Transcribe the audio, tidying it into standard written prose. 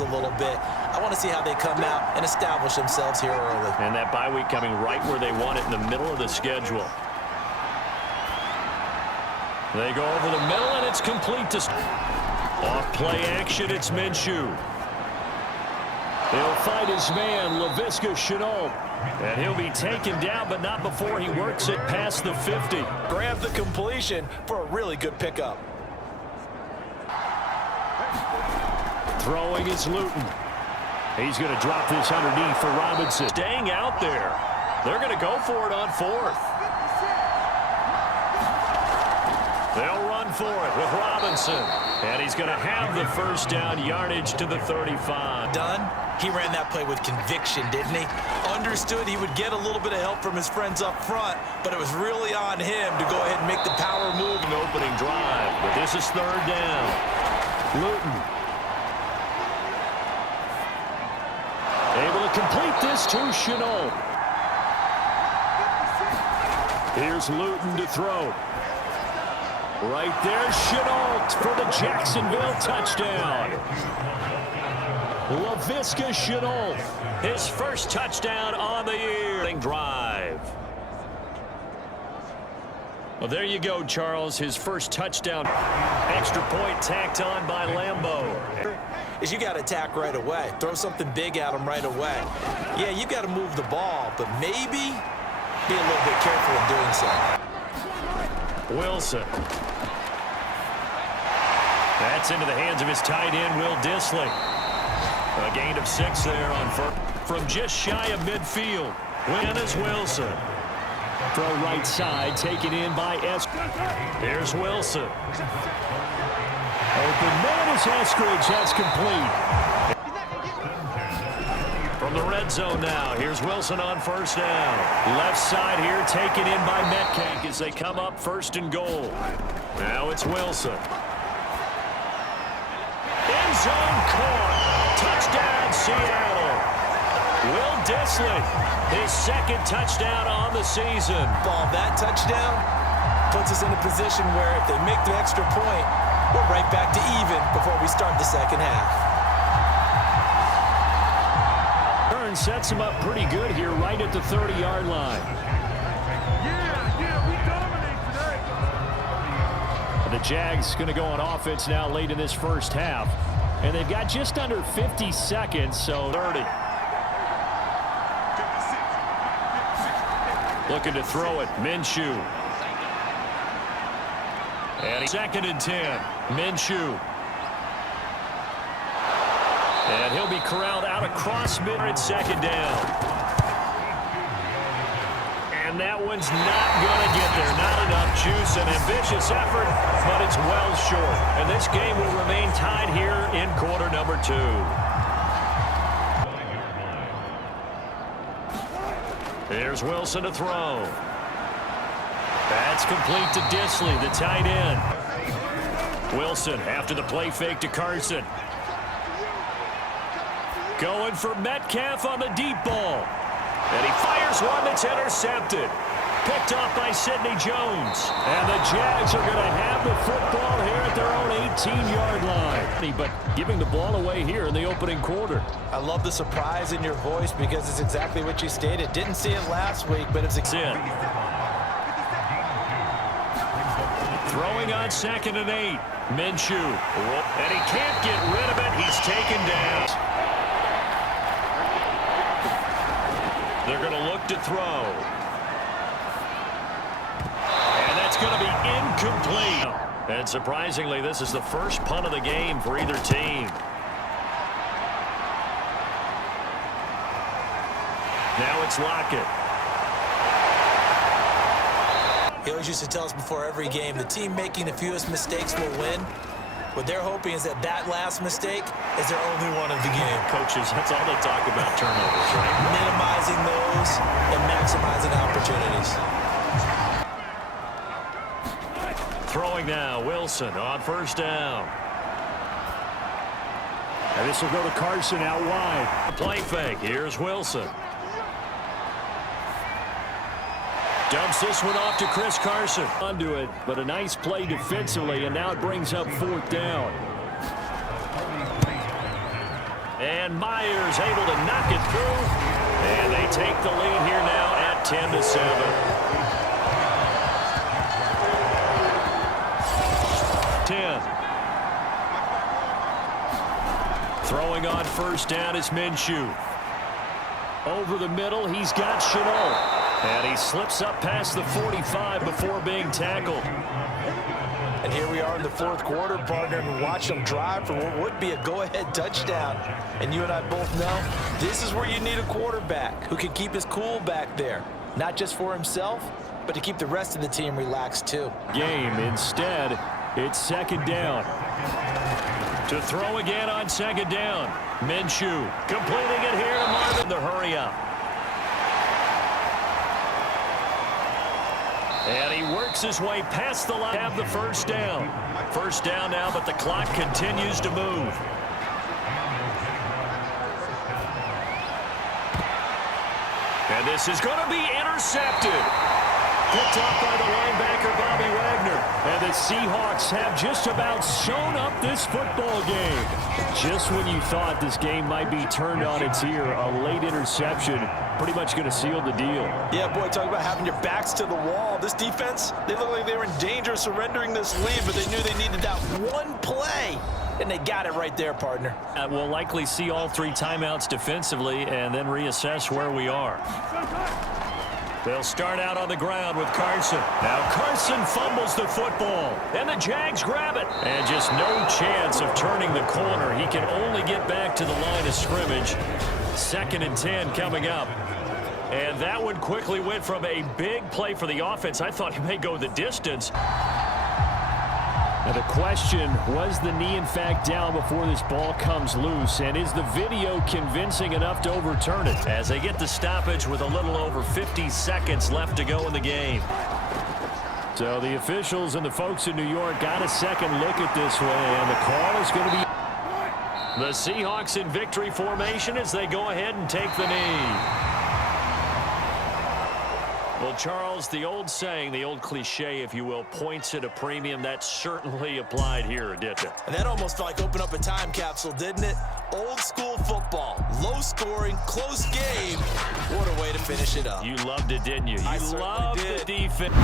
a little bit. I want to see how they come out and establish themselves here early. And that bye week coming right where they want it, in the middle of the schedule. They go over the middle, and it's complete to... Off play action, it's Minshew. He'll fight his man, Laviska Shenault. And he'll be taken down, but not before he works it past the 50. Grab the completion for a really good pickup. Throwing is Luton. He's going to drop this underneath for Robinson. Staying out there. They're going to go for it on fourth. They'll run for it with Robinson. And he's going to have the first down, yardage to the 35. Done. He ran that play with conviction, didn't he? Understood he would get a little bit of help from his friends up front, but it was really on him to go ahead and make the power move. An opening drive, but this is third down. Luton. Able to complete this to Shenault. Here's Luton to throw. Right there, Shenault for the Jacksonville touchdown. Laviska Shenault, his first touchdown on the year. Drive. Well, there you go, Charles. His first touchdown. Extra point tacked on by Lambeau. Is you got to attack right away. Throw something big at him right away. Yeah, you got to move the ball, but maybe be a little bit careful in doing so. Wilson. That's into the hands of his tight end, Will Dissly. A gain of 6 there on first. From just shy of midfield. Win is Wilson. Throw right side, taken in by S. Here's Wilson. Open man is Eskridge. That's complete. From the red zone now, here's Wilson on first down. Left side here, taken in by Metcalf as they come up first and goal. Now it's Wilson. End zone caught. Touchdown, Seattle. Will Dissly, his second touchdown on the season. Ball, that touchdown puts us in a position where if they make the extra point, we're right back to even before we start the second half. Turn sets him up pretty good here right at the 30-yard line. We dominate today. The Jags going to go on offense now late in this first half. And they've got just under 50 seconds, so 30. Looking to throw it, Minshew. And second and 10, Minshew. And he'll be corralled out across mid at second down. And that one's not going to get there. Not enough juice. An ambitious effort, but it's well short. And this game will remain tied here in quarter number 2. Here's Wilson to throw. That's complete to Dissly, the tight end. Wilson after the play fake to Carson. Going for Metcalf on the deep ball. And he fires one that's intercepted. Picked off by Sidney Jones. And the Jags are going to have the football here at their own 18-yard line. But giving the ball away here in the opening quarter. I love the surprise in your voice because it's exactly what you stated. Didn't see it last week, but it's in. Throwing on second and 8. Minshew. And he can't get rid of it. He's taken down. They're going to look to throw. And that's going to be incomplete. And surprisingly, this is the first punt of the game for either team. Now it's Lockett. He always used to tell us before every game, the team making the fewest mistakes will win. What they're hoping is that last mistake is their only one of the game. Coaches, that's all they talk about, turnovers, right? Minimizing those and maximizing opportunities. Throwing now, Wilson on first down. And this will go to Carson out wide. Play fake. Here's Wilson. Dumps this one off to Chris Carson. Onto it, but a nice play defensively, and now it brings up fourth down. And Myers able to knock it through. And they take the lead here now at 10-7. 10. Throwing on first down is Minshew. Over the middle, he's got Chenault. And he slips up past the 45 before being tackled. And here we are in the fourth quarter, partner, and watch them drive for what would be a go-ahead touchdown. And you and I both know this is where you need a quarterback who can keep his cool back there. Not just for himself, but to keep the rest of the team relaxed too. Game instead, it's second down. To throw again on second down. Minshew completing it here to Marvin, the hurry up. And he works his way past the line. Have the first down. First down now, but the clock continues to move. And this is going to be intercepted. Picked up by the linebacker, Bobby Wagner. And the Seahawks have just about shown up this football game. Just when you thought this game might be turned on its ear, a late interception pretty much going to seal the deal. Yeah, boy, talk about having your backs to the wall. This defense, they look like they were in danger of surrendering this lead, but they knew they needed that one play. And they got it right there, partner. We'll likely see all three timeouts defensively and then reassess where we are. They'll start out on the ground with Carson. Now Carson fumbles the football, and the Jags grab it. And just no chance of turning the corner. He can only get back to the line of scrimmage. 2nd and 10 coming up. And that one quickly went from a big play for the offense. I thought he may go the distance. Now the question, was the knee in fact down before this ball comes loose? And is the video convincing enough to overturn it? As they get the stoppage with a little over 50 seconds left to go in the game. So the officials and the folks in New York got a second look at this one, and the call is going to be... The Seahawks in victory formation as they go ahead and take the knee. Well, Charles, the old saying, the old cliche, if you will, points at a premium, that certainly applied here, didn't it? And that almost like opened up a time capsule, didn't it? Old school football, low scoring, close game. What a way to finish it up. You loved it, didn't you? I You loved did. the defense.